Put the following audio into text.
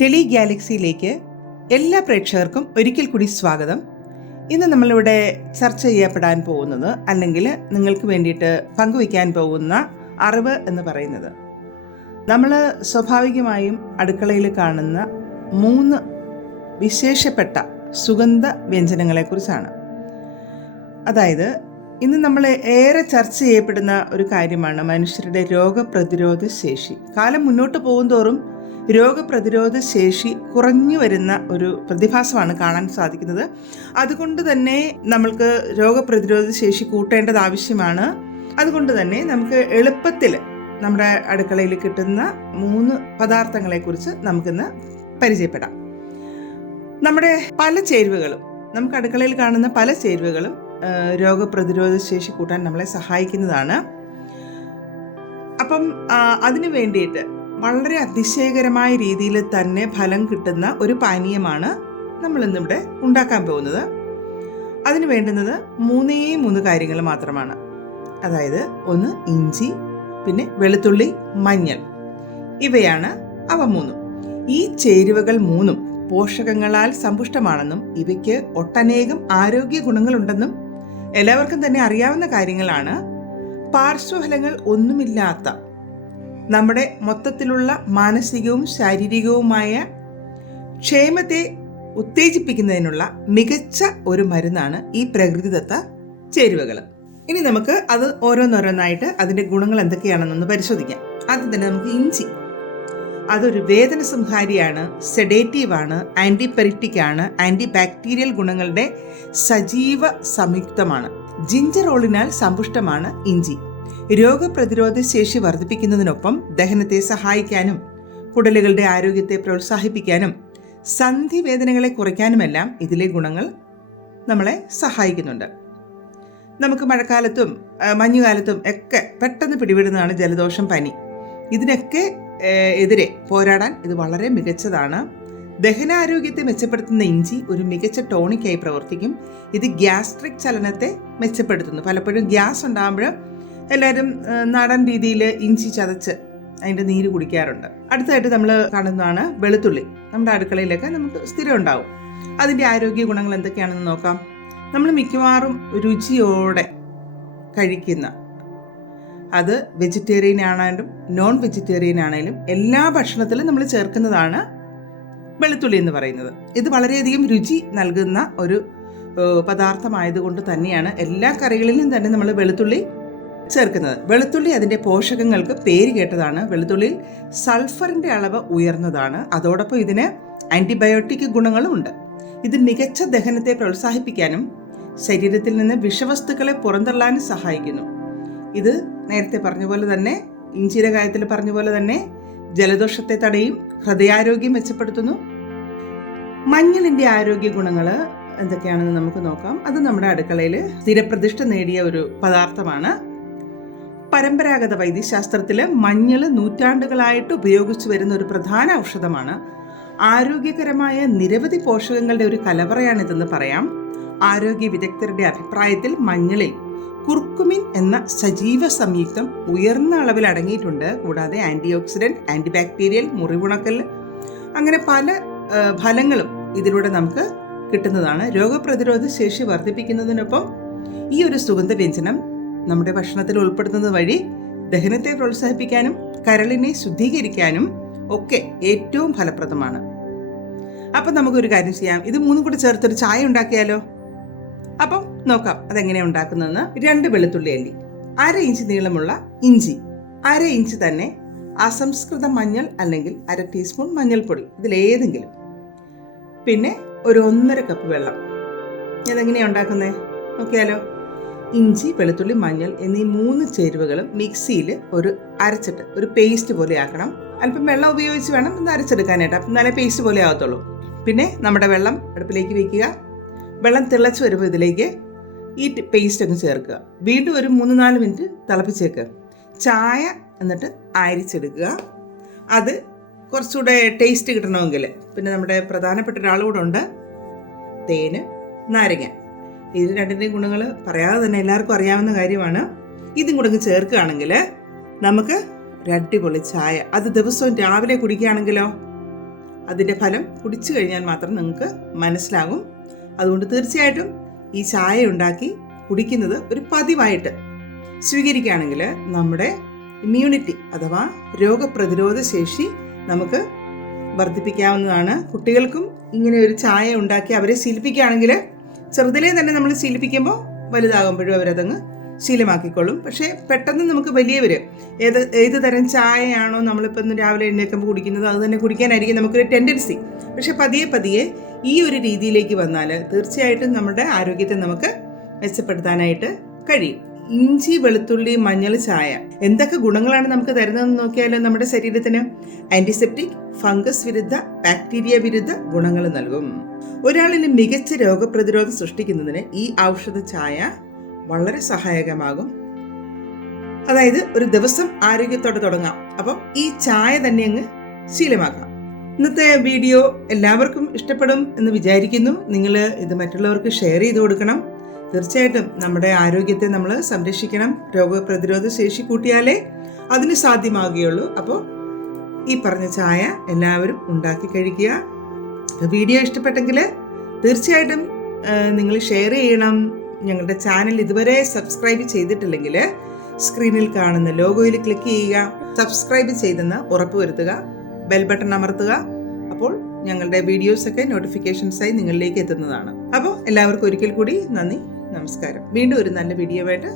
Tele ഗാലക്സിയിലേക്ക് എല്ലാ പ്രേക്ഷകർക്കും ഒരിക്കൽ കൂടി സ്വാഗതം. ഇന്ന് നമ്മളിവിടെ ചർച്ച ചെയ്യപ്പെടാൻ പോകുന്നത്, അല്ലെങ്കിൽ നിങ്ങൾക്ക് വേണ്ടിയിട്ട് പങ്കുവയ്ക്കാൻ പോകുന്ന അറിവ് എന്ന് പറയുന്നത്, നമ്മൾ സ്വാഭാവികമായും അടുക്കളയിൽ കാണുന്ന 3 വിശേഷപ്പെട്ട സുഗന്ധ വ്യഞ്ജനങ്ങളെക്കുറിച്ചാണ്. അതായത് ഇന്ന് നമ്മൾ ഏറെ ചർച്ച ചെയ്യപ്പെടുന്ന ഒരു കാര്യമാണ് മനുഷ്യരുടെ രോഗപ്രതിരോധ ശേഷി. കാലം മുന്നോട്ട് പോകുന്തോറും രോഗപ്രതിരോധ ശേഷി കുറഞ്ഞു വരുന്ന ഒരു പ്രതിഭാസമാണ് കാണാൻ സാധിക്കുന്നത്. അതുകൊണ്ട് തന്നെ നമ്മൾക്ക് രോഗപ്രതിരോധ ശേഷി കൂട്ടേണ്ടത് ആവശ്യമാണ്. അതുകൊണ്ട് തന്നെ നമുക്ക് എളുപ്പത്തിൽ നമ്മുടെ അടുക്കളയിൽ കിട്ടുന്ന 3 പദാർത്ഥങ്ങളെക്കുറിച്ച് നമുക്കിന്ന് പരിചയപ്പെടാം. നമ്മുടെ പല ചേരുവകളും, നമുക്ക് അടുക്കളയിൽ കാണുന്ന പല ചേരുവകളും രോഗപ്രതിരോധ ശേഷി കൂട്ടാൻ നമ്മളെ സഹായിക്കുന്നതാണ്. അപ്പം അതിനു വേണ്ടിയിട്ട് വളരെ അതിശയകരമായ രീതിയിൽ തന്നെ ഫലം കിട്ടുന്ന ഒരു പാനീയമാണ് നമ്മൾ ഇന്നിവിടെ ഉണ്ടാക്കാൻ പോകുന്നത്. അതിന് വേണ്ടുന്നത് 3 കാര്യങ്ങൾ മാത്രമാണ്. അതായത് 1 ഇഞ്ചി, പിന്നെ വെളുത്തുള്ളി, മഞ്ഞൾ. ഇവയാണ് അവ 3. ഈ ചേരുവകൾ 3 പോഷകങ്ങളാൽ സമ്പുഷ്ടമാണെന്നും ഇവയ്ക്ക് ഒട്ടനേകം ആരോഗ്യ ഗുണങ്ങളുണ്ടെന്നും എല്ലാവർക്കും തന്നെ അറിയാവുന്ന കാര്യങ്ങളാണ്. പാർശ്വഫലങ്ങൾ ഒന്നുമില്ലാത്ത നമ്മുടെ മൊത്തത്തിലുള്ള മാനസികവും ശാരീരികവുമായ ക്ഷേമത്തെ ഉത്തേജിപ്പിക്കുന്നതിനുള്ള മികച്ച ഒരു മരുന്നാണ് ഈ പ്രകൃതിദത്ത ചേരുവകൾ. ഇനി നമുക്ക് അത് ഓരോന്നോരോന്നായിട്ട് അതിൻ്റെ ഗുണങ്ങൾ എന്തൊക്കെയാണെന്നൊന്ന് പരിശോധിക്കാം. ആദ്യം തന്നെ നമുക്ക് ഇഞ്ചി. അതൊരു വേദന സംഹാരിയാണ്, സെഡേറ്റീവാണ്, ആൻറ്റിപെറിറ്റിക് ആണ്, ആൻറ്റി ബാക്ടീരിയൽ ഗുണങ്ങളുടെ സജീവ സംയുക്തമാണ്. ജിഞ്ചറോളിനാൽ സമ്പുഷ്ടമാണ് ഇഞ്ചി. രോഗപ്രതിരോധ ശേഷി വർദ്ധിപ്പിക്കുന്നതിനൊപ്പം ദഹനത്തെ സഹായിക്കാനും കുടലുകളുടെ ആരോഗ്യത്തെ പ്രോത്സാഹിപ്പിക്കാനും സന്ധിവേദനകളെ കുറയ്ക്കാനുമെല്ലാം ഇതിലെ ഗുണങ്ങൾ നമ്മളെ സഹായിക്കുന്നുണ്ട്. നമുക്ക് മഴക്കാലത്തും മഞ്ഞുകാലത്തും ഒക്കെ പെട്ടെന്ന് പിടിപെടുന്നതാണ് ജലദോഷം, പനി. ഇതിനൊക്കെ എതിരെ പോരാടാൻ ഇത് വളരെ മികച്ചതാണ്. ദഹനാരോഗ്യത്തെ മെച്ചപ്പെടുത്തുന്ന ഇഞ്ചി ഒരു മികച്ച ടോണിക്കായി പ്രവർത്തിക്കും. ഇത് ഗ്യാസ്ട്രിക് ചലനത്തെ മെച്ചപ്പെടുത്തുന്നു. പലപ്പോഴും ഗ്യാസ് ഉണ്ടാകുമ്പോൾ എല്ലാവരും നാടൻ രീതിയിൽ ഇഞ്ചി ചതച്ച് അതിൻ്റെ നീര് കുടിക്കാറുണ്ട്. അടുത്തായിട്ട് നമ്മൾ കാണുന്നതാണ് വെളുത്തുള്ളി. നമ്മുടെ അടുക്കളയിലൊക്കെ നമുക്ക് സ്ഥിരം ഉണ്ടാവും. അതിൻ്റെ ആരോഗ്യ ഗുണങ്ങൾ എന്തൊക്കെയാണെന്ന് നോക്കാം. നമ്മൾ മിക്കവാറും രുചിയോടെ കഴിക്കുന്ന, അത് വെജിറ്റേറിയൻ ആണെങ്കിലും നോൺ വെജിറ്റേറിയൻ ആണെങ്കിലും എല്ലാ ഭക്ഷണത്തിലും നമ്മൾ ചേർക്കുന്നതാണ് വെളുത്തുള്ളി എന്ന് പറയുന്നത്. ഇത് വളരെയധികം രുചി നൽകുന്ന ഒരു പദാർത്ഥമായതുകൊണ്ട് തന്നെയാണ് എല്ലാ കറികളിലും തന്നെ നമ്മൾ വെളുത്തുള്ളി ചേർക്കുന്നത്. വെളുത്തുള്ളി അതിൻ്റെ പോഷകങ്ങൾക്ക് പേര് കേട്ടതാണ്. വെളുത്തുള്ളിയിൽ സൾഫറിൻ്റെ അളവ് ഉയർന്നതാണ്. അതോടൊപ്പം ഇതിന് ആൻറ്റിബയോട്ടിക് ഗുണങ്ങളും ഉണ്ട്. ഇത് മികച്ച ദഹനത്തെ പ്രോത്സാഹിപ്പിക്കാനും ശരീരത്തിൽ നിന്ന് വിഷവസ്തുക്കളെ പുറന്തള്ളാനും സഹായിക്കുന്നു. ഇത് നേരത്തെ പറഞ്ഞ പോലെ തന്നെ, ഇഞ്ചിയുടെ കാര്യത്തിൽ പറഞ്ഞ പോലെ തന്നെ ജലദോഷത്തെ തടയും, ഹൃദയാരോഗ്യം മെച്ചപ്പെടുത്തുന്നു. മഞ്ഞളിൻ്റെ ആരോഗ്യ ഗുണങ്ങൾ എന്തൊക്കെയാണെന്ന് നമുക്ക് നോക്കാം. അത് നമ്മുടെ അടുക്കളയിൽ സ്ഥിരപ്രതിഷ്ഠ നേടിയ ഒരു പദാർത്ഥമാണ്. പരമ്പരാഗത വൈദ്യശാസ്ത്രത്തിൽ മഞ്ഞൾ നൂറ്റാണ്ടുകളായിട്ട് ഉപയോഗിച്ചു വരുന്ന ഒരു പ്രധാന ഔഷധമാണ്. ആരോഗ്യകരമായ നിരവധി പോഷകങ്ങളുടെ ഒരു കലവറയാണിതെന്ന് പറയാം. ആരോഗ്യ വിദഗ്ധരുടെ അഭിപ്രായത്തിൽ മഞ്ഞളിൽ കുർക്കുമിൻ എന്ന സജീവ സംയുക്തം ഉയർന്ന അളവിൽ അടങ്ങിയിട്ടുണ്ട്. കൂടാതെ ആൻറ്റി ഓക്സിഡൻറ്റ്, ആൻറ്റി ബാക്ടീരിയൽ, മുറിവുണക്കൽ, അങ്ങനെ പല ഫലങ്ങളും ഇതിലൂടെ നമുക്ക് കിട്ടുന്നതാണ്. രോഗപ്രതിരോധ ശേഷി വർദ്ധിപ്പിക്കുന്നതിനൊപ്പം ഈ ഒരു സുഗന്ധ വ്യഞ്ജനം നമ്മുടെ ഭക്ഷണത്തിൽ ഉൾപ്പെടുത്തുന്നത് വഴി ദഹനത്തെ പ്രോത്സാഹിപ്പിക്കാനും കരളിനെ ശുദ്ധീകരിക്കാനും ഒക്കെ ഏറ്റവും ഫലപ്രദമാണ്. അപ്പം നമുക്കൊരു കാര്യം ചെയ്യാം, ഇത് 3 കൂടി ചേർത്തൊരു ചായ ഉണ്ടാക്കിയാലോ? അപ്പം നോക്കാം അതെങ്ങനെയാണ് ഉണ്ടാക്കുന്നതെന്ന്. 2 വെളുത്തുള്ളി അല്ലി, 1/2 ഇഞ്ച് നീളമുള്ള ഇഞ്ചി, 1/2 ഇഞ്ച് തന്നെ അസംസ്കൃത മഞ്ഞൾ അല്ലെങ്കിൽ 1/2 ടീസ്പൂൺ മഞ്ഞൾപ്പൊടി, ഇതിലേതെങ്കിലും, പിന്നെ ഒരു 1.5 കപ്പ് വെള്ളം. അതെങ്ങനെയാണ് ഉണ്ടാക്കുന്നത് നോക്കിയാലോ? ഇഞ്ചി, വെളുത്തുള്ളി, മഞ്ഞൾ എന്നീ 3 ചേരുവകളും മിക്സിയിൽ അരച്ചിട്ട് ഒരു പേസ്റ്റ് പോലെ ആക്കണം. അല്പം വെള്ളം ഉപയോഗിച്ച് വേണം ഇത് അരച്ചെടുക്കാനായിട്ട്. അപ്പം നല്ല പേസ്റ്റ് പോലെ ആകത്തുള്ളൂ. പിന്നെ നമ്മുടെ വെള്ളം അടുപ്പിലേക്ക് വയ്ക്കുക. വെള്ളം തിളച്ച് വരുമ്പോൾ ഇതിലേക്ക് ഈ പേസ്റ്റ് അങ്ങ് ചേർക്കുക. വീണ്ടും ഒരു 3-4 മിനിറ്റ് തിളപ്പിച്ചേക്കുക. ചായ എന്നിട്ട് അരിച്ചെടുക്കുക. അത് കുറച്ചുകൂടെ ടേസ്റ്റ് കിട്ടണമെങ്കിൽ പിന്നെ നമ്മുടെ പ്രധാനപ്പെട്ട ഒരാളുകൂടെ ഉണ്ട്, തേന്, നാരങ്ങ. ഇത് രണ്ടിൻ്റെയും ഗുണങ്ങൾ പറയാതെ തന്നെ എല്ലാവർക്കും അറിയാവുന്ന കാര്യമാണ്. ഇതും കൂടെ ചേർക്കുകയാണെങ്കിൽ നമുക്ക് ഒരു അടിപൊളി ചായ, അത് ദിവസവും രാവിലെ കുടിക്കുകയാണെങ്കിലോ അതിൻ്റെ ഫലം കുടിച്ചു കഴിഞ്ഞാൽ മാത്രം നിങ്ങൾക്ക് മനസ്സിലാകും. അതുകൊണ്ട് തീർച്ചയായിട്ടും ഈ ചായ ഉണ്ടാക്കി കുടിക്കുന്നത് ഒരു പതിവായിട്ട് സ്വീകരിക്കുകയാണെങ്കിൽ നമ്മുടെ ഇമ്മ്യൂണിറ്റി അഥവാ രോഗപ്രതിരോധ ശേഷി നമുക്ക് വർദ്ധിപ്പിക്കാവുന്നതാണ്. കുട്ടികൾക്കും ഇങ്ങനെ ഒരു ചായ ഉണ്ടാക്കി അവരെ ശീലിപ്പിക്കുകയാണെങ്കിൽ ചെറുതിലേ തന്നെ നമ്മൾ ശീലിപ്പിക്കുമ്പോൾ വലുതാകുമ്പോഴും അവരതങ്ങ് ശീലമാക്കിക്കൊള്ളും. പക്ഷേ പെട്ടെന്ന് നമുക്ക് വലിയവർ ഏത് തരം ചായയാണോ നമ്മളിപ്പം രാവിലെ എഴുന്നേൽക്കുമ്പോൾ കുടിക്കുന്നത് അത് തന്നെ കുടിക്കാനായിരിക്കും നമുക്കൊരു ടെൻഡൻസി. പക്ഷെ പതിയെ ഈ ഒരു രീതിയിലേക്ക് വന്നാൽ തീർച്ചയായിട്ടും നമ്മുടെ ആരോഗ്യത്തെ നമുക്ക് മെച്ചപ്പെടുത്താനായിട്ട് കഴിയും. ഇഞ്ചി, വെളുത്തുള്ളി, മഞ്ഞൾ ചായ എന്തൊക്കെ ഗുണങ്ങളാണ് നമുക്ക് തരുന്നതെന്ന് നോക്കിയാൽ നമ്മുടെ ശരീരത്തിന് ആന്റിസെപ്റ്റിക്, ഫംഗസ് വിരുദ്ധ, ബാക്ടീരിയ വിരുദ്ധ ഗുണങ്ങൾ നൽകും. ഒരാളിൽ മികച്ച രോഗപ്രതിരോധം സൃഷ്ടിക്കുന്നതിന് ഈ ഔഷധ ചായ വളരെ സഹായകമാകും. അതായത് ഒരു ദിവസം ആരോഗ്യത്തോടെ തുടങ്ങാം. അപ്പം ഈ ചായ തന്നെ അങ്ങ് ശീലമാക്കാം. ഇന്നത്തെ വീഡിയോ എല്ലാവർക്കും ഇഷ്ടപ്പെടും എന്ന് വിചാരിക്കുന്നു. നിങ്ങൾ ഇത് മറ്റുള്ളവർക്ക് ഷെയർ ചെയ്ത് കൊടുക്കണം. തീർച്ചയായിട്ടും നമ്മുടെ ആരോഗ്യത്തെ നമ്മൾ സംരക്ഷിക്കണം. രോഗപ്രതിരോധ ശേഷി കൂട്ടിയാലേ അതിന് സാധ്യമാകുകയുള്ളൂ. അപ്പോൾ ഈ പറഞ്ഞ ചായ എല്ലാവരും ഉണ്ടാക്കി കഴിക്കുക. വീഡിയോ ഇഷ്ടപ്പെട്ടെങ്കിൽ തീർച്ചയായിട്ടും നിങ്ങൾ ഷെയർ ചെയ്യണം. ഞങ്ങളുടെ ചാനൽ ഇതുവരെ സബ്സ്ക്രൈബ് ചെയ്തിട്ടില്ലെങ്കിൽ സ്ക്രീനിൽ കാണുന്ന ലോഗോയിൽ ക്ലിക്ക് ചെയ്യുക. സബ്സ്ക്രൈബ് ചെയ്തെന്ന് ഉറപ്പുവരുത്തുക. ബെൽ ബട്ടൺ അമർത്തുക. അപ്പോൾ ഞങ്ങളുടെ വീഡിയോസൊക്കെ നോട്ടിഫിക്കേഷൻസായി നിങ്ങളിലേക്ക് എത്തുന്നതാണ്. അപ്പോൾ എല്ലാവർക്കും ഒരിക്കൽ കൂടി നന്ദി, നമസ്കാരം. വീണ്ടും ഒരു നല്ല വീഡിയോ ആയിട്ട്